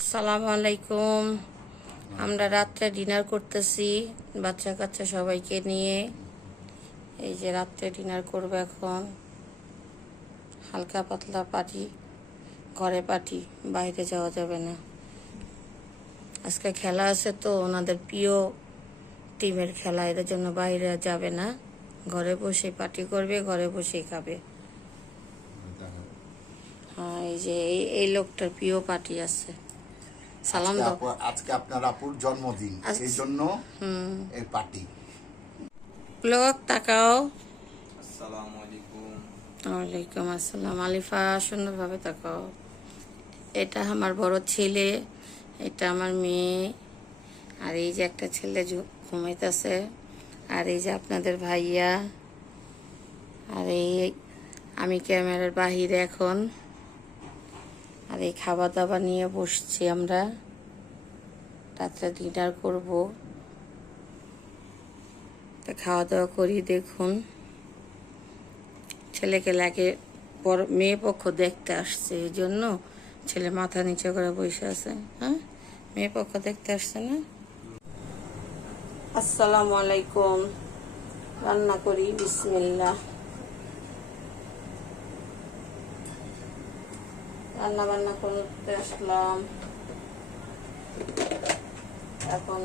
আসসালামু আলাইকুম। আমরা রাত্রে ডিনার করতেছি বাচ্চা কাচ্চা সবাইকে নিয়ে। এই যে রাত্রে ডিনার করবো এখন। হালকা পাতলা পার্টি, ঘরে পার্টি, বাইরে যাওয়া যাবে না। আজকে খেলা আছে তো, ওনাদের প্রিয় টিমের খেলা, এর জন্য বাইরে যাবে না, ঘরে বসে পার্টি করবে, ঘরে বসেই খাবে। হ্যাঁ, এই যে এই লোকটার প্রিয় পার্টি আছে। সালাম দাও। আজকে আপনার আপুর জন্মদিন, এই জন্য এই পার্টি। লোক তাকাও। আসসালামু আলাইকুম। ওয়ালাইকুম আসসালাম। আলিফা সুন্দরভাবে তাকাও। এটা আমার বড় ছেলে, এটা আমার মেয়ে, আর এই যে একটা ছেলে ঘুমাইতেছে, আর এই যে আপনাদের ভাইয়া, আর এই আমি ক্যামেরার বাহিরে এখন। আর এই খাবার দাবার নিয়ে বসছি আমরা, রাত্রে ডিনার করব। তা খাওয়া দাওয়া করি। দেখুন, ছেলেকে লাগে বড় মেয়ে পক্ষ দেখতে আসছে, এই জন্য ছেলে মাথা নিচে করে বসে আছে। হ্যাঁ, মেয়ে পক্ষ দেখতে আসছে না। আসসালামু আলাইকুম। রান্না করি, বিসমিল্লাহ। রান্না বান্না করতে আসলাম। এখন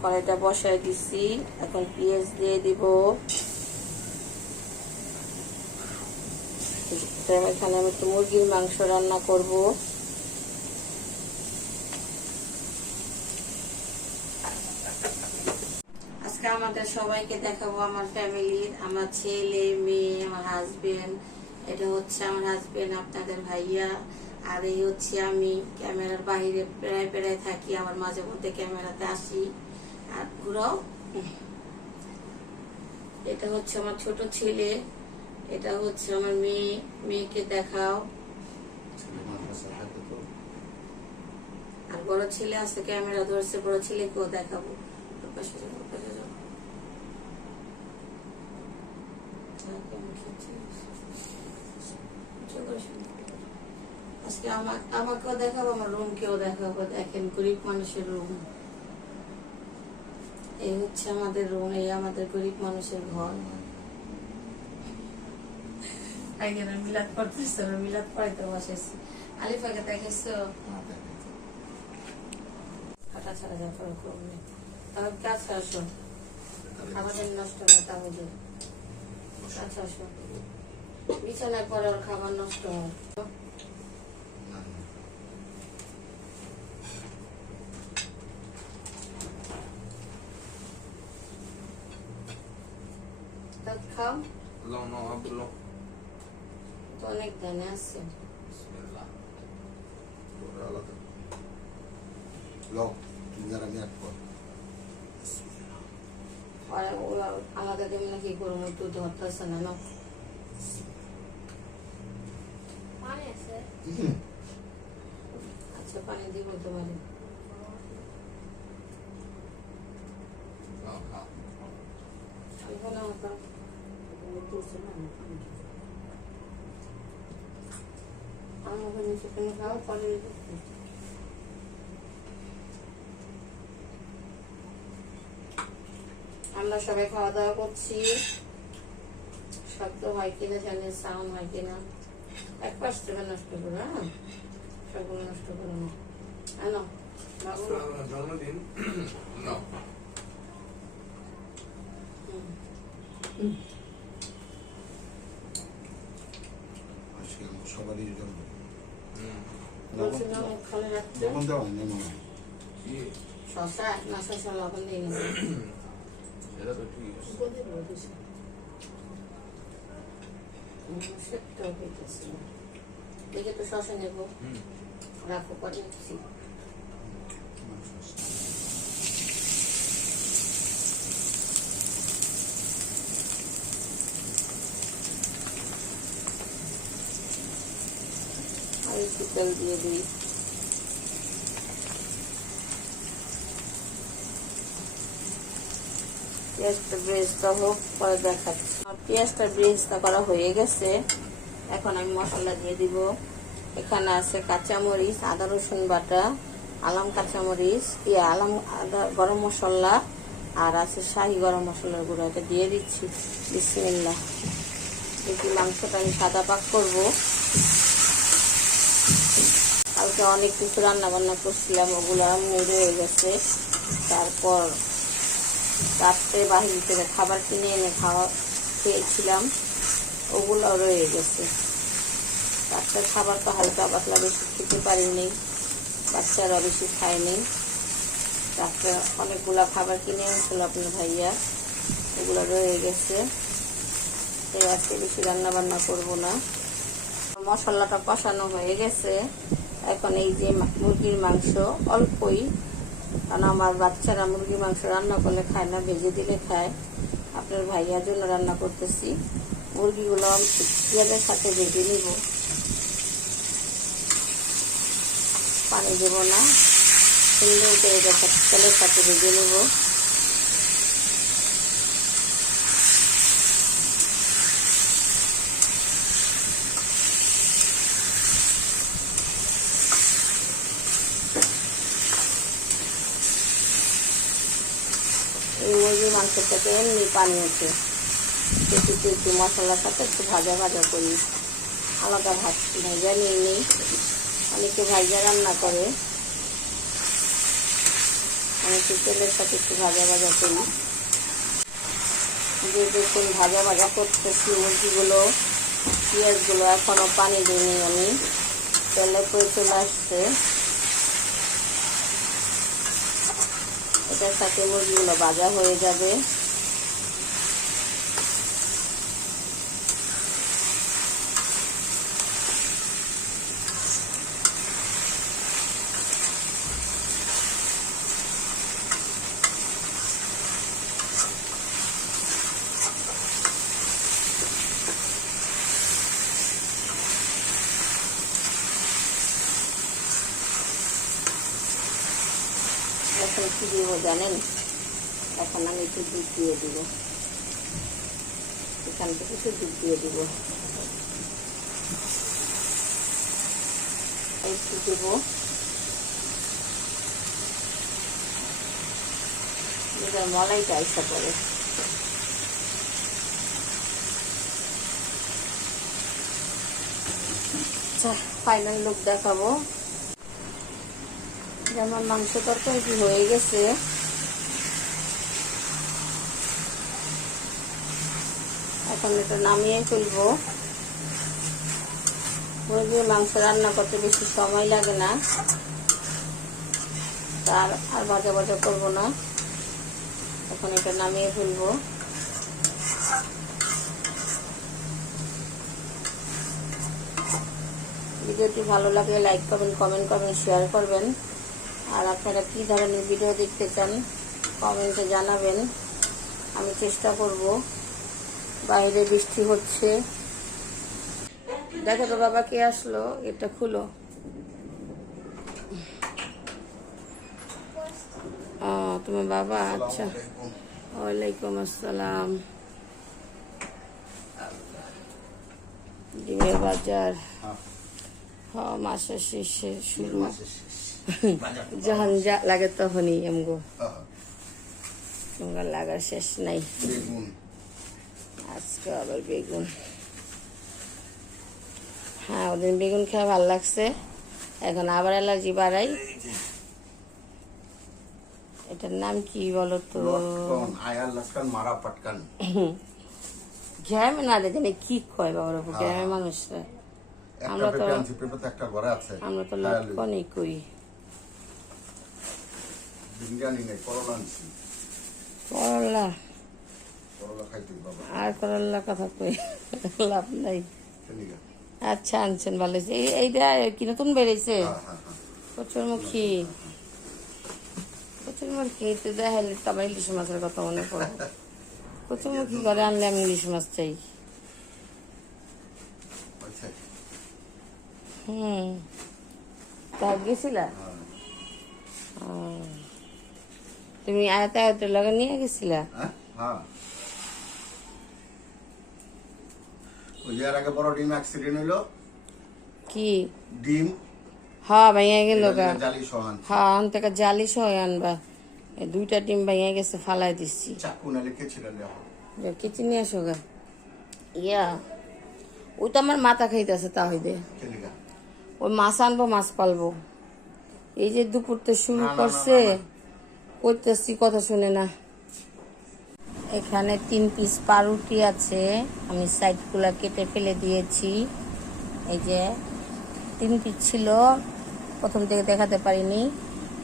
কড়াইটা বসায় দিছি, এখন পেঁয়াজ দিয়ে দিব। এখানে আমি একটু মুরগির মাংস রান্না করব। আজকে আমাদের সবাইকে দেখাবো, আমার ফ্যামিলির, আমার ছেলে, মেয়ে, আমার হাজবেন্ড। এটা হচ্ছে আমার হাজবেন্ড, আপনাদের ভাইয়া। আর এই হচ্ছে আমি। ক্যামেরার বাইরে প্রায় প্রায় থাকি, আবার মাঝে মধ্যে ক্যামেরাতে আসি। আর ঘুরাও। এটা হচ্ছে আমার ছোট ছেলে, এটা হচ্ছে আমার মেয়ে। মেয়েকে দেখাও। আর বড় ছেলে আছে, ক্যামেরা ধরছে, বড় ছেলেকেও দেখাবো। আজকে আমাকেও দেখাবো, আমার রুমকেও দেখাবো। দেখেন, গরিব মানুষের রুম। এই হচ্ছে আমাদের রুম, এই আমাদের গরিব মানুষের ঘর। মিলাদ পড়তেছে, মিলাদ পড়াইতে বসেছি। আলিফাকে দেখেছো? কাটা ছাড়া যা করে করবে, তাহলে কাছে আসো, খাবারের নষ্ট না তাহলে। কাছে আসো, বিছানায় পরে ওর খাবার নষ্ট হয়। খাও, তো অনেক দানে আছে। আমাদের তেমন কি করবো, একটু ধরতেছে না। আচ্ছা, পানি দিব তোমার। আমরা সবাই খাওয়া দাওয়া করছি। শব্দ হয় কিনা জানি, সাউন্ড হয় কিনা। এক পাশ থেকে নষ্ট করো, হ্যাঁ, সবগুলো নষ্ট করো না। হ্যালো, জন্মদিন সবারই জন্য খালি রাখতে শশা না, শশা লবণ দিয়ে নেব। দেখে তো শশা নেবো, রাখো, পরে নিচ্ছি। আর একটু তেল দিয়ে দিই। পেঁয়াজটা ব্রেস্তা হোক, পরে দেখাচ্ছি। পেঁয়াজটা ব্রেস্তা করা হয়ে গেছে, এখন আমি মশলা দিয়ে দিব। এখানে আছে কাঁচামরিচ, আদা রসুন বাটা, আলাম কাঁচামরিচ, আলাম আদা গরম মশলা, আর আছে শাহি গরম মশলার গুঁড়ো। এটা দিয়ে দিচ্ছি। বিসমিল্লাহ। দেখি মাংসটা আমি সাদা পাক করবো। কালকে অনেক কিছু রান্না বান্না করছিলাম, ওগুলো রয়ে গেছে। তারপর রাত্রে বাহির থেকে খাবার কিনে এনে খেয়েছিলাম, ওগুলো রয়ে গেছে। রাত্রের খাবার তো হালকা পাতলা বেশি খেতে পারিনি, বাচ্চারা বেশি খায়নি। রাত্রে অনেকগুলা খাবার কিনে এনেছিল আপনার ভাইয়া, ওগুলো রয়ে গেছে। তাই আজকে বেশি রান্না বান্না করবো না। মশলাটা কষানো হয়ে গেছে। এখন এই যে মুরগির মাংস অল্পই, কারণ আমার বাচ্চারা মুরগির মাংস রান্না করলে খায় না, ভেজে দিলে খায়। আপনার ভাইয়ার জন্য রান্না করতেছি। মুরগিগুলো পেঁয়াজের সাথে ভেজে নিব, পানি দেব না, সুন্দর করে তেলের সাথে ভেজে নেব। এই মুরগির মাংসটাকে এমনি পানি ওঠে, একটু মশলার সাথে একটু ভাজা ভাজা করি, আলাদা ভাজা নিয়ে নিই। অনেকে ভাজা রান্না করে, অনেকে তেলের সাথে একটু ভাজা ভাজা করি। যে দেখুন ভাজা ভাজা করতেছি মুরগিগুলো, পেঁয়াজগুলো এখনও পানি দিইনি আমি, তেলে করে চলে আসছে। এটার সাথে মুরগিগুলো ভাজা হয়ে যাবে। এখন কি দিব জানেন? এখন আমি একটু দুধ দিয়ে দিব, এখান থেকে একটু দুধ দিয়ে দিব, একটু দেব। মলাইটা আইসা পড়ে। আচ্ছা, ফাইনাল লুক দেখাবো। আমার মাংস তরকারি হয়ে গেছে। এখন এটা নামিয়ে ফেলবো। মুরগির মাংস রান্না করতে বেশি সময় লাগে না, তার আর ভাজা ভাজা করবো না। এখন এটা নামিয়ে ফেলবো। ভিডিওটি ভালো লাগলে লাইক করবেন, কমেন্ট করবেন, শেয়ার করবেন। আর আপনারা কি ধরনের ভিডিও দেখতে চান কমেন্টে জানাবেন, আমি চেষ্টা করব। বাইরে বৃষ্টি হচ্ছে। দেখো তো বাবা কে আসলো, এটা খুলো। তোমার বাবা? আচ্ছা, ওয়ালাইকুম আসসালাম। ডিমের বাজার মাসের শেষে শুরু, যখন যা লাগে তখনই আমগো, তোমার লাগার শেষ নাই। আজকে আবার বেগুন। হ্যাঁ, ওদিন বেগুন খেয়ে ভালো লাগছে, এখন আবার অ্যালার্জি বাড়াই। এটার নাম কি বলো তো? গ্রামে না রে জানি কি কয় বাবার উপর, গ্রামের মানুষরা। আমরা তো লটকনই কই। করলা আর করলা কথা কই লাভ নাই। আচ্ছা, আনছেন ভালো হয়েছে। এইটা কি নতুন বেরিয়েছে? কচুরমুখী। কচুরমুখী তো দেখাইলে তো আবার ইলিশ মাছের কথা মনে পড়ে। কচুরমুখী করে আনলে আমি ইলিশ মাছ চাই। তা গেছিলা? তুমি আয়াতে আয়াতে লগে নিয়ে গেছিলা? ওই যে আগে বড় ডিম অ্যাক্সিডেন্ট হইলো, কি ডিম হ্যাঁ ভাইয়া গেল গা জালি সহান হ্যাঁ আন থেকে জালি সহ আনবা এই 2টা ডিম ভাইয়া গেছে ফালাই দিচ্ছি চাকু নালে কেচিলা লেখো কিছু নিয়ে আসো গা ইয়া ওই তো আমার মাথা খাইতেছে তাহলে কেলিগা ওই মাছ আনবো মাছ পালবো এই যে দুপুরতে শুরু না, না, করছে না, করতেছি কথা শুনে না এখানে 3 পিস পাউরুটি আছে আমি সাইডগুলো কেটে ফেলে দিয়েছি এই যে 3 পিস ছিল প্রথম থেকে দেখাতে পারিনি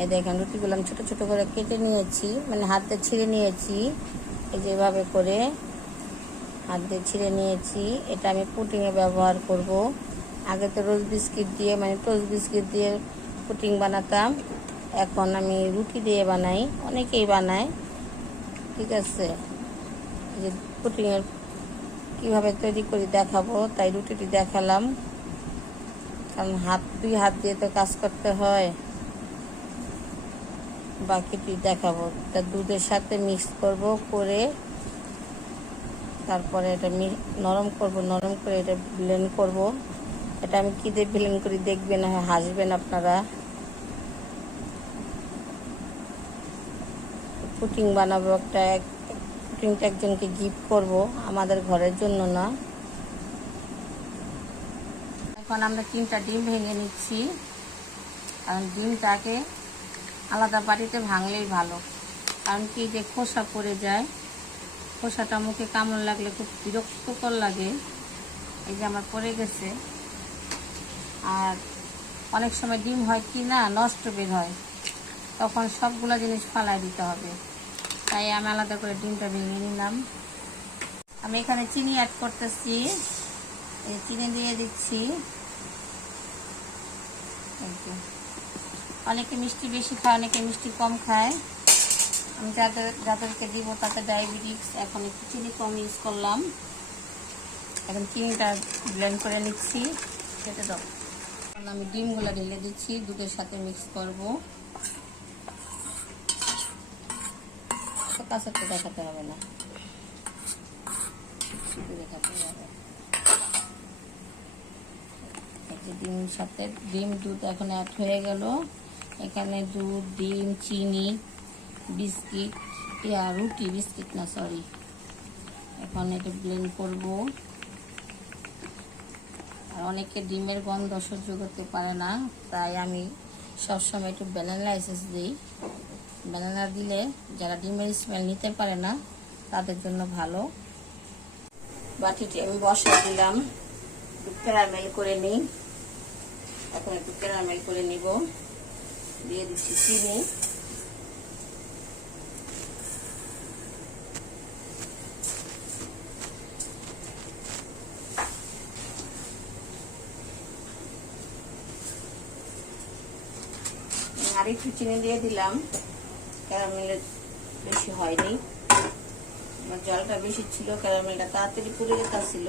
এই দেখেন রুটিগুলো আমি ছোট ছোট করে কেটে নিয়েছি মানে হাত দিয়ে ছিঁড়ে নিয়েছি এই যে এভাবে করে হাত দিয়ে ছিঁড়ে নিয়েছি এটা আমি পুডিংয়ে ব্যবহার করব আগে তো রোজ বিস্কিট দিয়ে মানে টোস্ট বিস্কিট দিয়ে পুডিং বানাতাম এখন আমি রুটি দিয়ে বানাই অনেকেই বানায় ঠিক আছে এই যে পুডিংয়ের কীভাবে তৈরি করি দেখাবো তাই রুটিটি দেখালাম কারণ দুই হাত দিয়ে তো কাজ করতে হয় বাকিটি দেখাবো তা দুধের সাথে মিক্স করব করে তারপরে এটা নরম করব নরম করে এটা ব্লেন্ড করব এটা আমি কী দিয়ে ব্লেন্ড করি দেখবেন হাসবেন আপনারা পুডিং বানাবো পুডিংটা একজনকে গিফট করব আমাদের ঘরের জন্য না এখন আমরা 3টা ডিম ভেঙে নিচ্ছি কারণ ডিমটাকে আলাদা বাড়িতে ভাঙলেই ভালো কারণ কি যে খোসা পড়ে যায় খোসাটা মুখে কামড় লাগলে খুব বিরক্তকর লাগে এই যে আমার পড়ে গেছে আর অনেক সময় ডিম হয় কি না নষ্ট বের হয় তখন সবগুলো জিনিস ফালাই দিতে হবে তাই আমি আলাদা করে ডিমটা ভেঙে নিলাম আমি এখানে চিনি অ্যাড করতেছি এই চিনি দিয়ে দিচ্ছি অনেকে মিষ্টি বেশি খায় অনেকে মিষ্টি কম খায় আমি যাদেরকে দিব তাতে ডায়াবেটিস এখন একটু চিনি কম ইউজ করলাম এখন চিনিটা ব্লেন্ড করে নিচ্ছি খেতে দাও আমি ডিমগুলো ঢেলে দিচ্ছি দুধের সাথে মিক্স করবো কাছে তো দেখাতে হবে না দেখাতে হবে ডিমের সাথে ডিম দুধ এখন অ্যাড হয়ে গেল এখানে দুধ ডিম চিনি বিস্কিট রুটি বিস্কিট না সরি এখন এটা ব্লেন্ড করব আর অনেকে ডিমের গন্ধ সহ্য করতে পারে না তাই আমি সবসময় একটু ব্যানানা এসেন্স দিই ব্যানানা দিলে যারা ডিমের স্মেল নিতে পারে না তাদের জন্য ভালো বাটিটি আমি বসাই দিলাম একটু ক্যারামেল করে নিই এখন একটু ক্যারামেল করে নিব দিয়ে দিচ্ছি চিনি আর একটু চিনি দিয়ে দিলাম ক্যারামেলের বেশি হয়নি আমার জলটা বেশি ছিল ক্যারামেলটা তাড়াতাড়ি পুড়ে যেতেছিল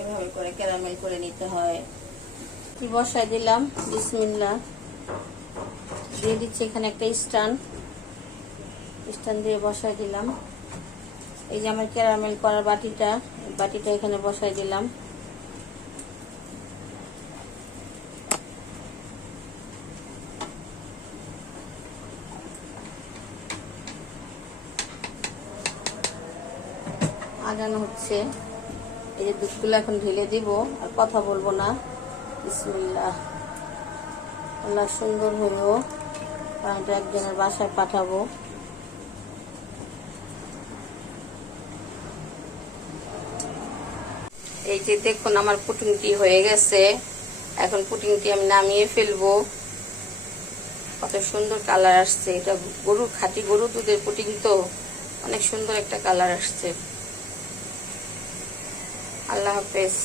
এভাবে করে ক্যারামেল করে নিতে হয় কি বসাই দিলাম বিসমিল্লাহ দিয়ে দিচ্ছি এখানে একটা স্ট্যান্ড দিয়ে বসাই দিলাম এই যে আমার ক্যারামেল করার বাটিটা এখানে বসাই দিলাম আজান হচ্ছে এই যে দুধগুলো এখন ঢেলে দিব আর কথা বলবো না বিসমিল্লাহ আল্লাহ সুন্দর হইও কারণ একজনের বাসায় পাঠাবো এই যে দেখুন আমার পুডিংটি হয়ে গেছে এখন পুডিংটি আমি নামিয়ে ফেলবো কত সুন্দর কালার আসছে এটা খাঁটি গরু দুধের পুডিং তো অনেক সুন্দর একটা কালার আসছে আল্লাহ হাফেজ।